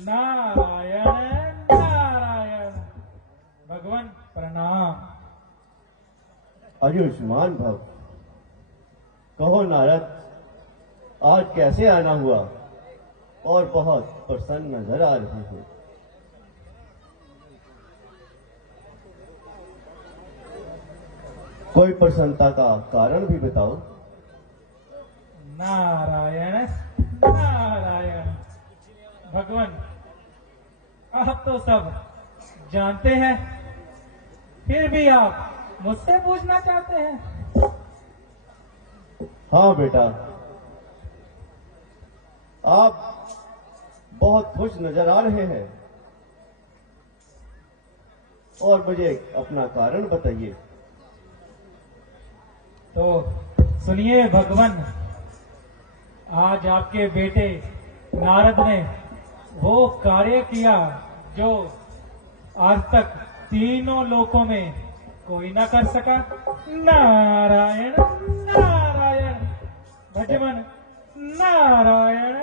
नारायण नारायण। भगवान प्रणाम। आयुष्मान भव। कहो नारद, आज कैसे आना हुआ और बहुत प्रसन्न नजर आ रही हो। कोई प्रसन्नता का कारण भी बताओ। नारायण नारायण। भगवान, आप तो सब जानते हैं, फिर भी आप मुझसे पूछना चाहते हैं। हाँ बेटा, आप बहुत खुश नजर आ रहे हैं और मुझे अपना कारण बताइए। तो सुनिए भगवान, आज आपके बेटे नारद ने वो कार्य किया जो आज तक तीनों लोकों में कोई ना कर सका। नारायण नारायण। भगवान नारायण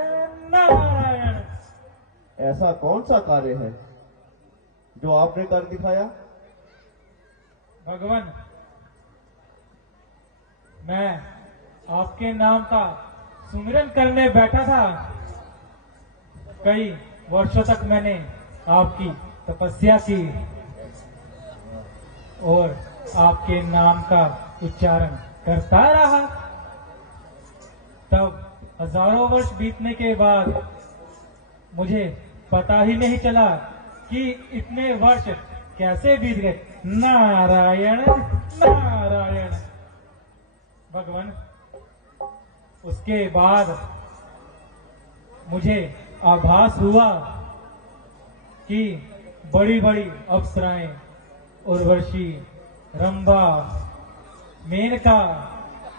नारायण। ऐसा कौन सा कार्य है जो आपने कर दिखाया? भगवान, मैं आपके नाम का सुमिरन करने बैठा था। कई वर्षों तक मैंने आपकी तपस्या की और आपके नाम का उच्चारण करता रहा। तब हजारों वर्ष बीतने के बाद मुझे पता ही नहीं चला कि इतने वर्ष कैसे बीत गए। नारायण नारायण। भगवान, उसके बाद मुझे आभास हुआ कि बड़ी बड़ी अप्सराएं, उर्वशी, रंभा, मेनका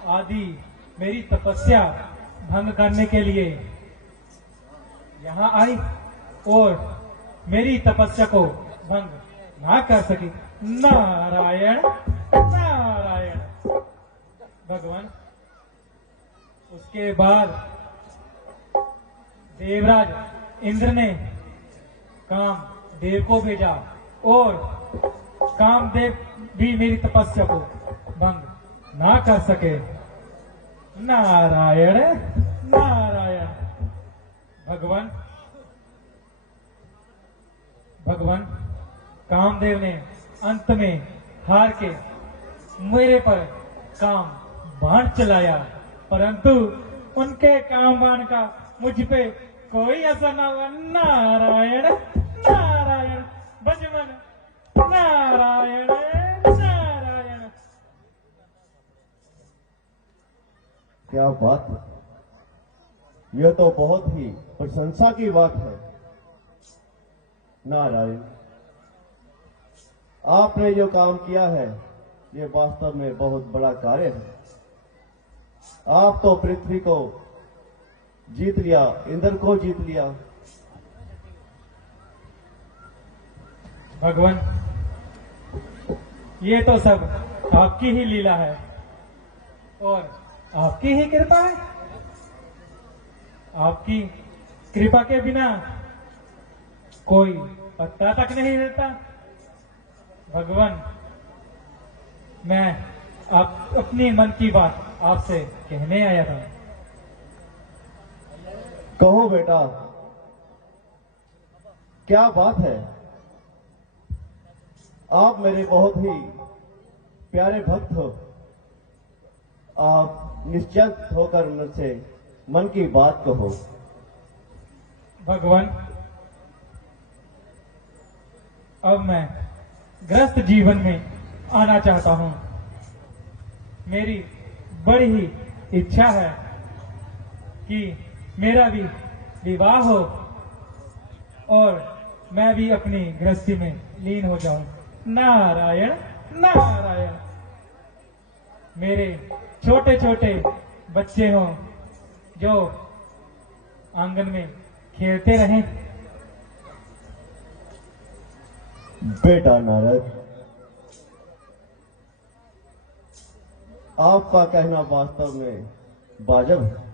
आदि मेरी तपस्या भंग करने के लिए यहाँ आई और मेरी तपस्या को भंग ना कर सकी। नारायण नारायण। भगवान, उसके बाद देवराज इंद्र ने कामदेव को भेजा और कामदेव भी मेरी तपस्या को भंग ना कर सके। नारायण नारायण। भगवान, भगवान कामदेव ने अंत में हार के मेरे पर काम बाण चलाया, परंतु उनके काम बाण का मुझ पे कोई असर न हुआ। नारायण नारायण। भगवान नारायण नारायण। क्या बात है! यह तो बहुत ही प्रशंसा की बात है। नारायण, आपने जो काम किया है ये वास्तव में बहुत बड़ा कार्य है। आप तो पृथ्वी को जीत लिया, इंद्र को जीत लिया। भगवान, ये तो सब आपकी ही लीला है और आपकी ही कृपा है। आपकी कृपा के बिना कोई पत्ता तक नहीं हिलता। भगवान, मैं आप अपनी मन की बात आपसे कहने आया था। कहो बेटा, क्या बात है? आप मेरे बहुत ही प्यारे भक्त हो। आप निश्चिंत होकर मुझसे मन की बात कहो। भगवान, अब मैं ग्रस्त जीवन में आना चाहता हूं। मेरी बड़ी ही इच्छा है कि मेरा भी विवाह हो और मैं भी अपनी गृहस्थी में लीन हो जाऊं। नारायण नारायण। मेरे छोटे छोटे बच्चे हों जो आंगन में खेलते रहें। बेटा नारद, आपका कहना वास्तव में वाजिब है।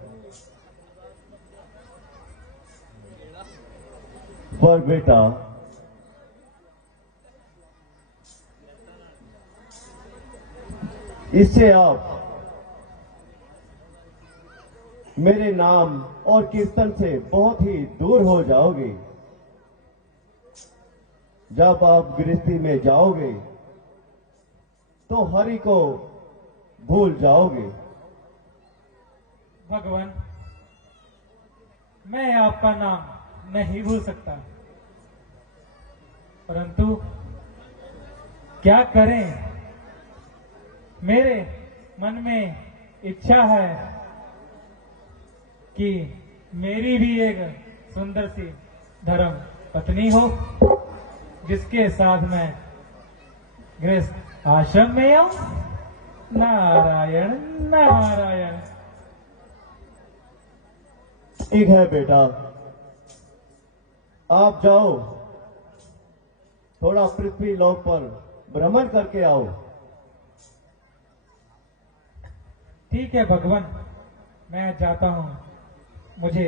पर बेटा, इससे आप मेरे नाम और कीर्तन से बहुत ही दूर हो जाओगे। जब आप गृहस्थी में जाओगे तो हरि को भूल जाओगे। भगवान, मैं आपका नाम नहीं भूल सकता, परंतु क्या करें, मेरे मन में इच्छा है कि मेरी भी एक सुंदर सी धर्म पत्नी हो, जिसके साथ मैं गृहस्थ आश्रम में आऊं। नारायण नारायण। ठीक है बेटा, आप जाओ, थोड़ा पृथ्वी लोक पर भ्रमण करके आओ। ठीक है भगवान, मैं जाता हूं, मुझे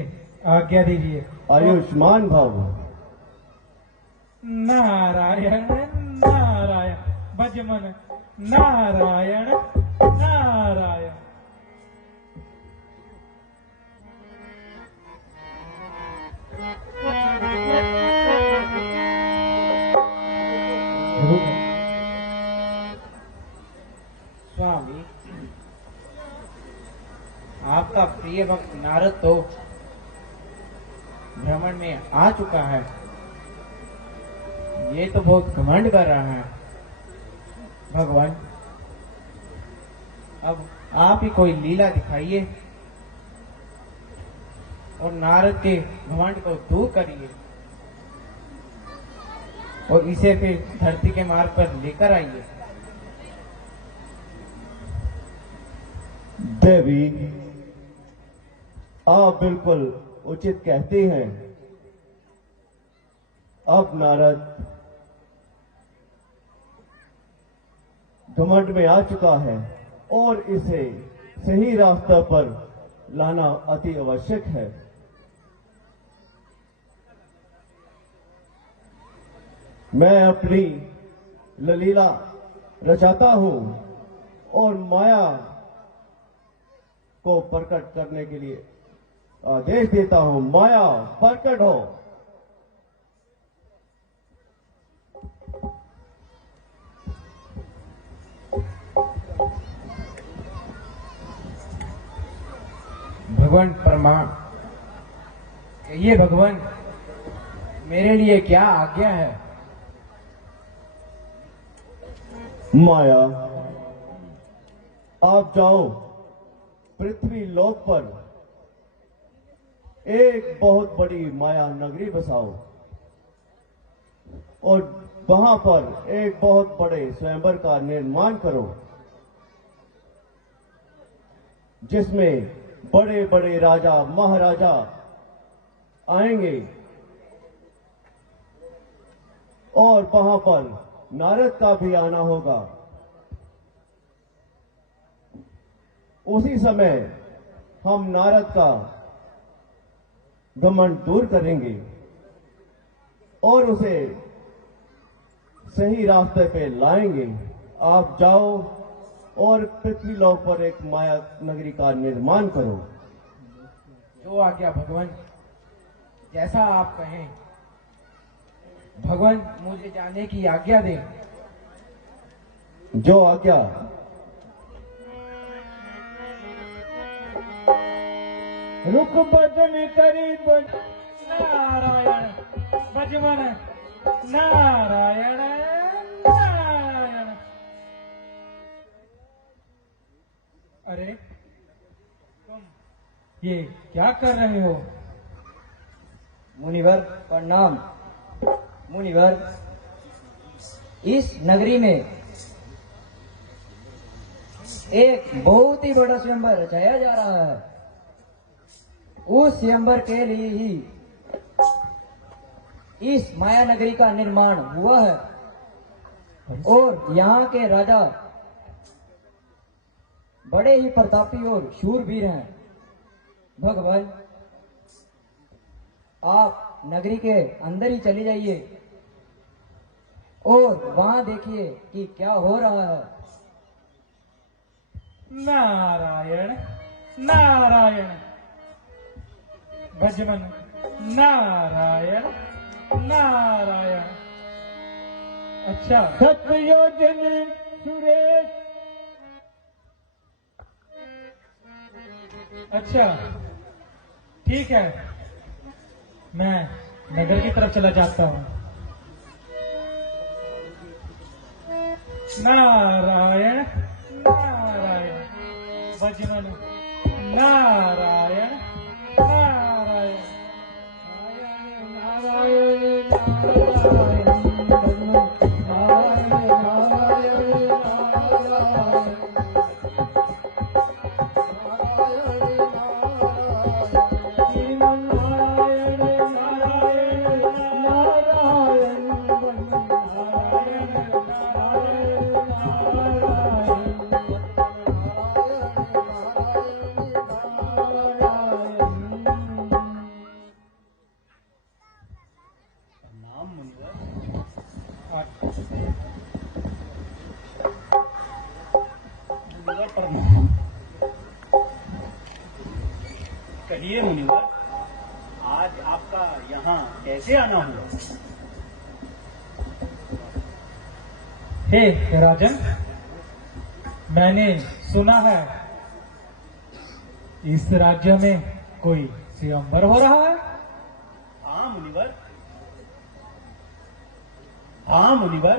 आज्ञा दीजिए। आयुष्मान भव। नारायण नारायण। भजमन नारायण नारायण। स्वामी, आपका प्रिय भक्त नारद तो भ्रमण में आ चुका है। ये तो बहुत घमंड कर रहा है। भगवान, अब आप ही कोई लीला दिखाइए और नारद के घमंड को दूर करिए और इसे फिर धरती के मार्ग पर लेकर आइए। देवी, आप बिल्कुल उचित कहती हैं। अब नारद घमंड में आ चुका है और इसे सही रास्ते पर लाना अति आवश्यक है। मैं अपनी ललीला रचाता हूं और माया को प्रकट करने के लिए आदेश देता हूं। माया प्रकट हो। भगवान प्रमाण, कहिए भगवान, मेरे लिए क्या आज्ञा है? माया, आप जाओ, पृथ्वी लोक पर एक बहुत बड़ी माया नगरी बसाओ और वहां पर एक बहुत बड़े स्वयंवर का निर्माण करो, जिसमें बड़े बड़े राजा महाराजा आएंगे और वहां पर नारद का भी आना होगा। उसी समय हम नारद का घमंड दूर करेंगे और उसे सही रास्ते पे लाएंगे। आप जाओ और पृथ्वी लोक पर एक माया नगरी का निर्माण करो। जो आज्ञा भगवान, जैसा आप कहें। भगवान, मुझे जाने की आज्ञा दें। जो आज्ञा। रुक बदन करीब नारायण। भजमन नारायण नारायण। अरे तुम ये क्या कर रहे हो? मुनिवर प्रणाम। मुनिवर, इस नगरी में एक बहुत ही बड़ा स्वयंवर रचाया जा रहा है। उस स्वयंवर के लिए ही इस माया नगरी का निर्माण हुआ है और यहाँ के राजा बड़े ही प्रतापी और शूरवीर हैं। भगवान, आप नगरी के अंदर ही चली जाइए और वहां देखिए कि क्या हो रहा है। नारायण नारायण भजमन नारायण नारायण। अच्छा सत्ययोजन सुरेश। अच्छा ठीक है, मैं नगर की तरफ चला जाता हूँ। नारायण नारायण भजमन नारायण नारायण नारायण नारायण नारायण नारायण कहिए मुनिवर, आज आपका यहाँ कैसे आना हुआ? हे राजन, मैंने सुना है इस राज्य में कोई स्वयंवर हो रहा है। हाँ मुनिवर, हाँ मुनिवर,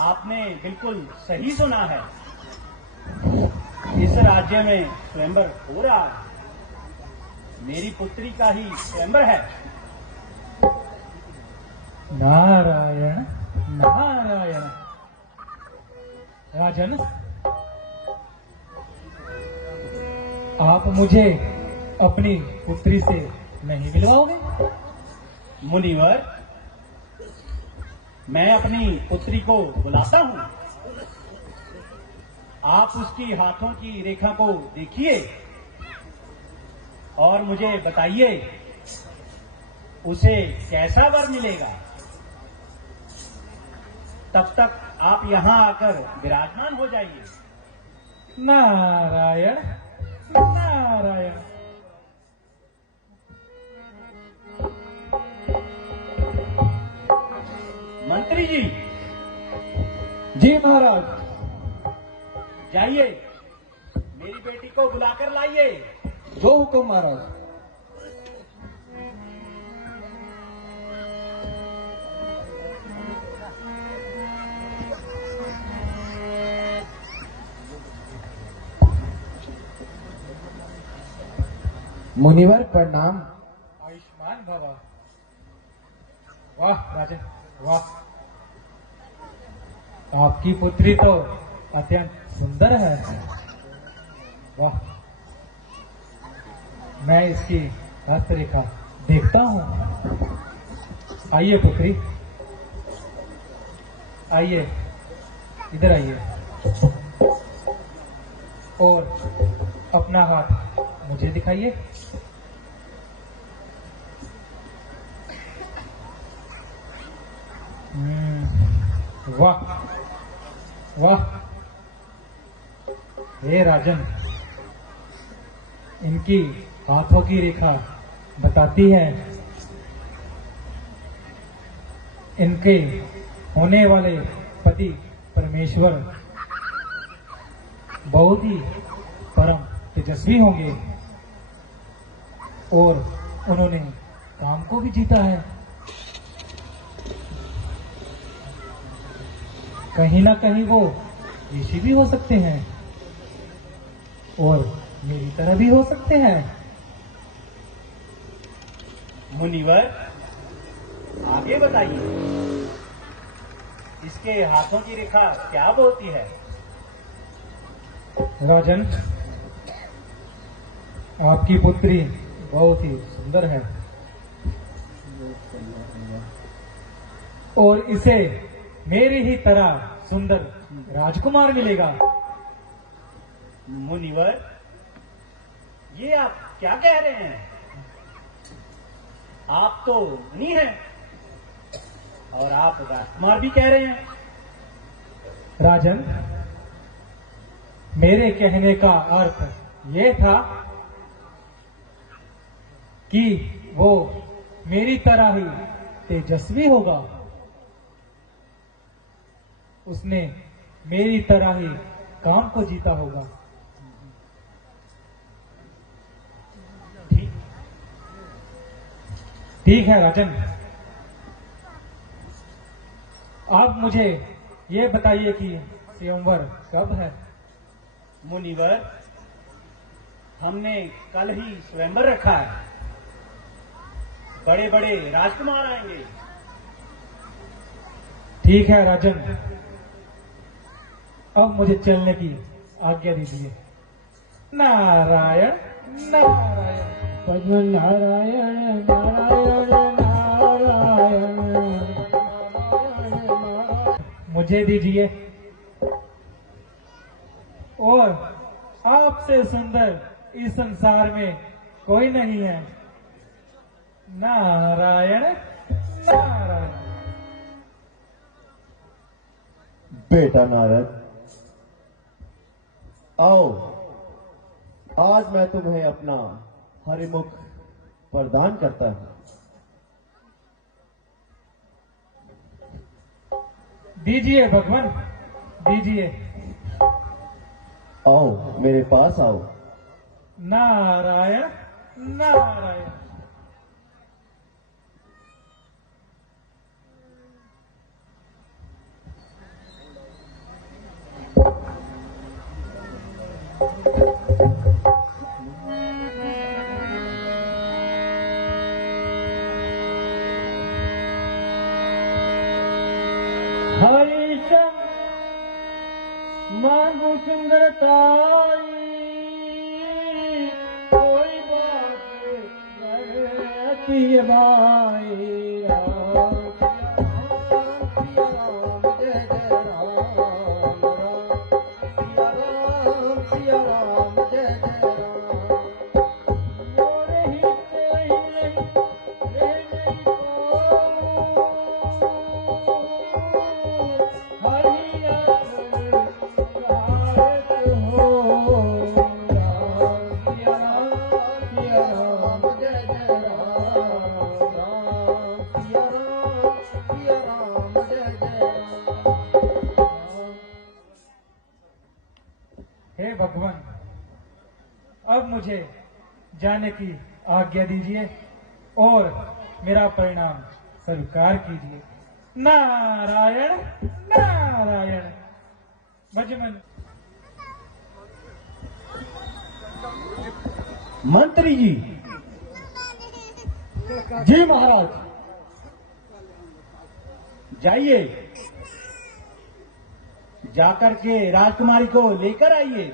आपने बिल्कुल सही सुना है। इस राज्य में स्वयंवर हो रहा है। मेरी पुत्री का ही स्वयंवर है। नारायण नारायण। राजन, आप मुझे अपनी पुत्री से नहीं मिलवाओगे? मुनिवर, मैं अपनी पुत्री को बुलाता हूं। आप उसकी हाथों की रेखा को देखिए और मुझे बताइए उसे कैसा वर मिलेगा। तब तक आप यहां आकर विराजमान हो जाइए। नारायण नारायण। मंत्री जी, जी महाराज। जाइए मेरी बेटी को बुलाकर लाइए। जो हुक्म महाराज। मुनिवर प्रणाम। आयुष्मान भव। वाह राजन वाह, आपकी पुत्री तो अत्यंत सुंदर है। वाह, मैं इसकी हस्तरेखा देखता हूं। आइए पुत्री, आइए, इधर आइए और अपना हाथ मुझे दिखाइए। वाह वाह। हे राजन, इनकी हाथों की रेखा बताती है इनके होने वाले पति परमेश्वर बहुत ही परम तेजस्वी होंगे और उन्होंने काम को भी जीता है। कहीं ना कहीं वो ऋषि भी हो सकते हैं और मेरी तरह भी हो सकते हैं। मुनिवर, आगे बताइए, इसके हाथों की रेखा क्या बोलती है? राजन, आपकी पुत्री बहुत ही सुंदर है और इसे मेरी ही तरह सुंदर राजकुमार मिलेगा। मुनिवर, ये आप क्या कह रहे हैं? आप तो नहीं हैं और आप राजकुमार भी कह रहे हैं। राजन, मेरे कहने का अर्थ ये था कि वो मेरी तरह ही तेजस्वी होगा। उसने मेरी तरह ही काम को जीता होगा। ठीक है राजन, आप मुझे ये बताइए कि स्वयंवर कब है? मुनिवर, हमने कल ही स्वयंवर रखा है। बड़े बड़े राजकुमार आएंगे। ठीक है राजन, अब मुझे चलने की आज्ञा दीजिए। नारायण नारायण। पद्म नारायण नारायण नारायण नारायण। मुझे दीजिए। और आपसे सुंदर इस संसार में कोई नहीं है। नारायण नारायण। बेटा नारद, आओ, आज मैं तुम्हें अपना हरिमुख प्रदान करता हूं। दीजिए भगवान, दीजिए। आओ, मेरे पास आओ। नारायण नारायण। हरिशम मांगू सुंदरताई, कोई बात रहती है भाई। राम सिया राम जय जय राम, राम सिया राम जय जय राम। मोरे ही कोई नहीं रह नहीं पाऊं, हरिया सहायक हो। राम सिया राम जय जय राम, राम सिया राम जय जय राम। हे भगवान, अब मुझे जाने की आज्ञा दीजिए और मेरा परिणाम स्वीकार कीजिए। नारायण नारायण। भजमन। मंत्री जी। जी महाराज। जाइए, जाकर के राजकुमारी को लेकर आइए।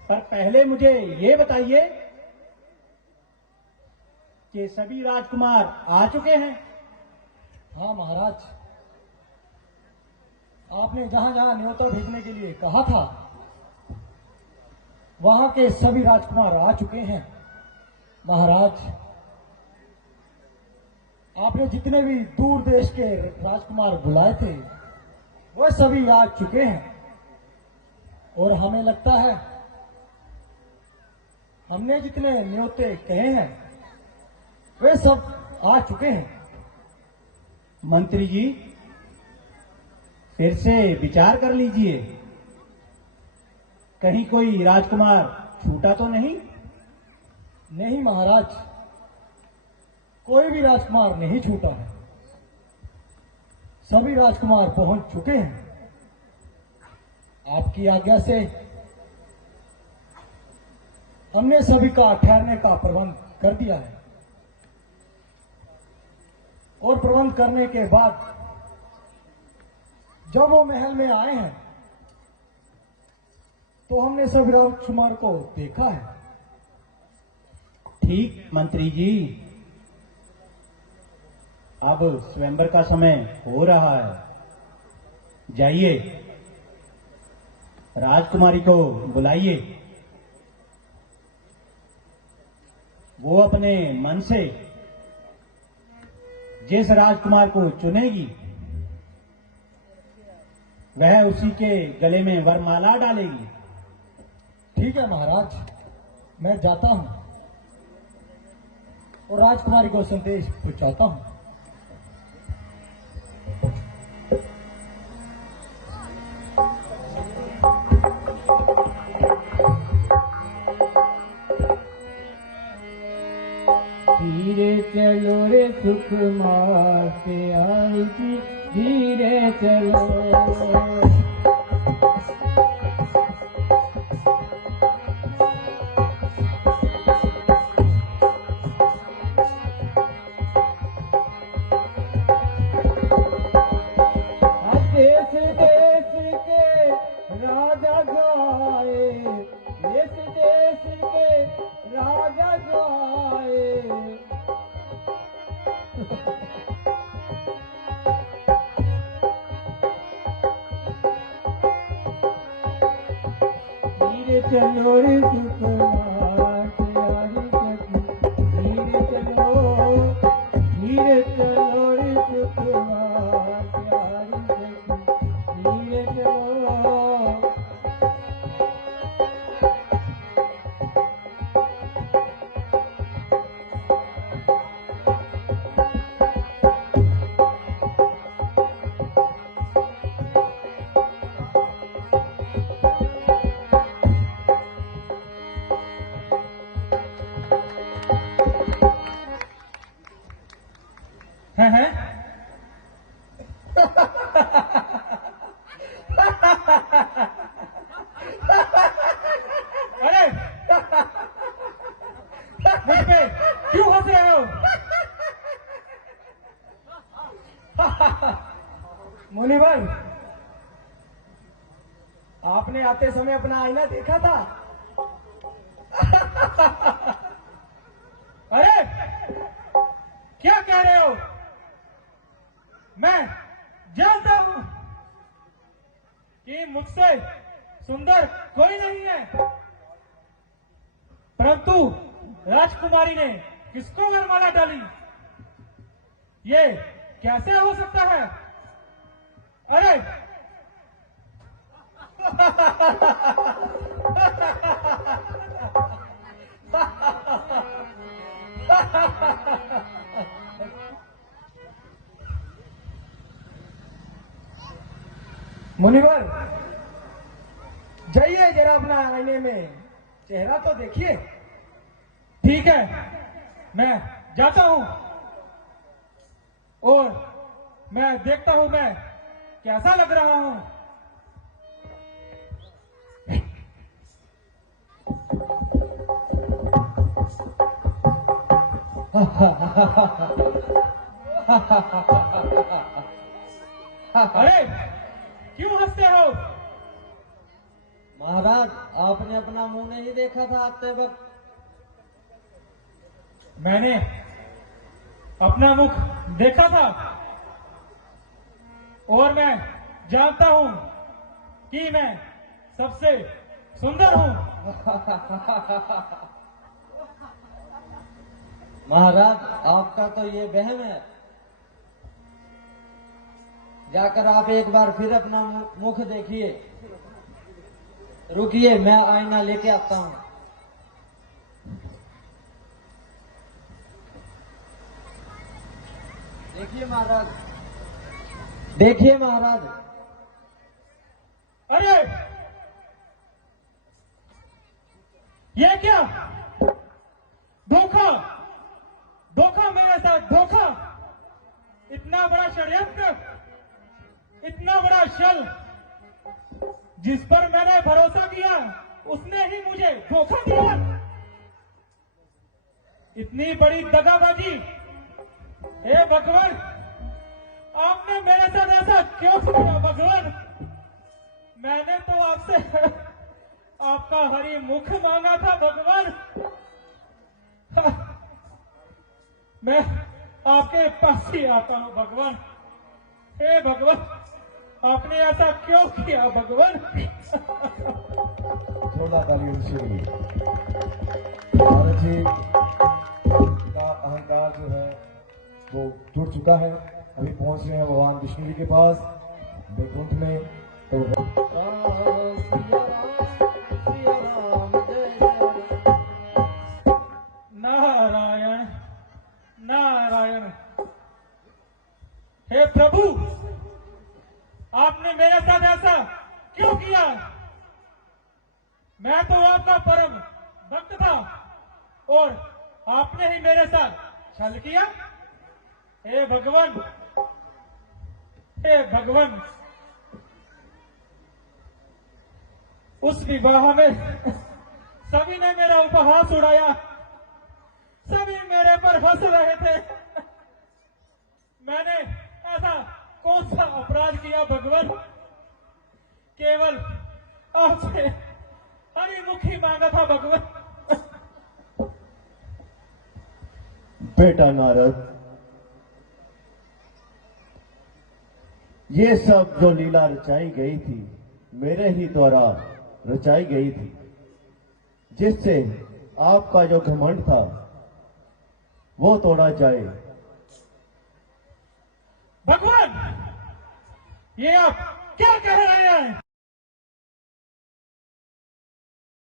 पर पहले मुझे ये बताइए कि सभी राजकुमार आ चुके हैं? हाँ महाराज, आपने जहां जहां न्योता भेजने के लिए कहा था वहां के सभी राजकुमार आ चुके हैं। महाराज, आपने जितने भी दूर देश के राजकुमार बुलाए थे वह सभी आ चुके हैं। और हमें लगता है हमने जितने न्योते कहे हैं वे सब आ चुके हैं। मंत्री जी, फिर से विचार कर लीजिए, कहीं कोई राजकुमार छूटा तो नहीं? नहीं महाराज, कोई भी राजकुमार नहीं छूटा है। सभी राजकुमार पहुंच चुके हैं। आपकी आज्ञा से हमने सभी का ठहरने का प्रबंध कर दिया है। और प्रबंध करने के बाद जब वो महल में आए हैं तो हमने सभी राजकुमार को देखा है। ठीक मंत्री जी, अब स्वयंवर का समय हो रहा है। जाइए, राजकुमारी को बुलाइए। वो अपने मन से जिस राजकुमार को चुनेगी वह उसी के गले में वरमाला डालेगी। ठीक है महाराज, मैं जाता हूं और राजकुमारी को संदेश पहुंचाता हूं। धीरे चलो रे सुकुमार प्यारी की, धीरे चलो। देश देश के राजा गाए, देश देश के राजा गाए। धीरे चलो रे सुकुमार प्यारी सखी, धीरे चलो, धीरे चलो रे सुकुमार प्यारी सखी, धीरे चलो। हैं? अरे मुझ पे क्यों हंस रहे हो? मुनि भाई, आपने आते समय अपना आईना देखा था? अरे क्या कह रहे हो? मैं जानता हूं कि मुझसे सुंदर कोई नहीं है, परंतु राजकुमारी ने किसको वरमाला डाली, ये कैसे हो सकता है? अरे मुनिवर, जाइए जरा अपना आईने में चेहरा तो देखिए। ठीक है, मैं जाता हूं और मैं देखता हूं मैं कैसा लग रहा हूं। अरे क्यों हंसते हो? महाराज, आपने अपना मुंह नहीं देखा था आते वक्त? मैंने अपना मुख देखा था और मैं जानता हूं कि मैं सबसे सुंदर हूं। महाराज, आपका तो ये वहम है। जाकर आप एक बार फिर अपना मुख देखिए। रुकिए, मैं आईना लेके आता हूं। देखिए महाराज, देखिए महाराज। अरे ये क्या धोखा, धोखा मेरे साथ धोखा। इतना बड़ा षड्यंत्र, इतना बड़ा छल, जिस पर मैंने भरोसा किया उसने ही मुझे धोखा दिया। इतनी बड़ी दगाबाजी, हे भगवान, आपने मेरे साथ ऐसा क्यों किया भगवान? मैंने तो आपसे आपका हरि मुख मांगा था भगवान। मैं आपके पास ही आता हूं भगवान। हे भगवान, आपने ऐसा क्यों किया भगवान? थोड़ा तालियों से भारत जी का अहंकार जो है वो जुड़ चुका है। अभी पहुंच रहे हैं भगवान विष्णु जी के पास वैकुंठ में। तो नारायण नारायण। हे प्रभु, आपने मेरे साथ ऐसा क्यों किया? मैं तो आपका परम भक्त था और आपने ही मेरे साथ छल किया। हे भगवान, हे भगवान, उस विवाह में सभी ने मेरा उपहास उड़ाया, सभी मेरे पर हंस रहे थे। मैंने ऐसा कौन सा अपराध किया भगवान? केवल आपसे हरिमुखी मांगा था भगवान। बेटा नारद, ये सब जो लीला रचाई गई थी मेरे ही द्वारा रचाई गई थी, जिससे आपका जो घमंड था वो तोड़ा जाए। भगवान, ये आप क्या कह रहे हैं?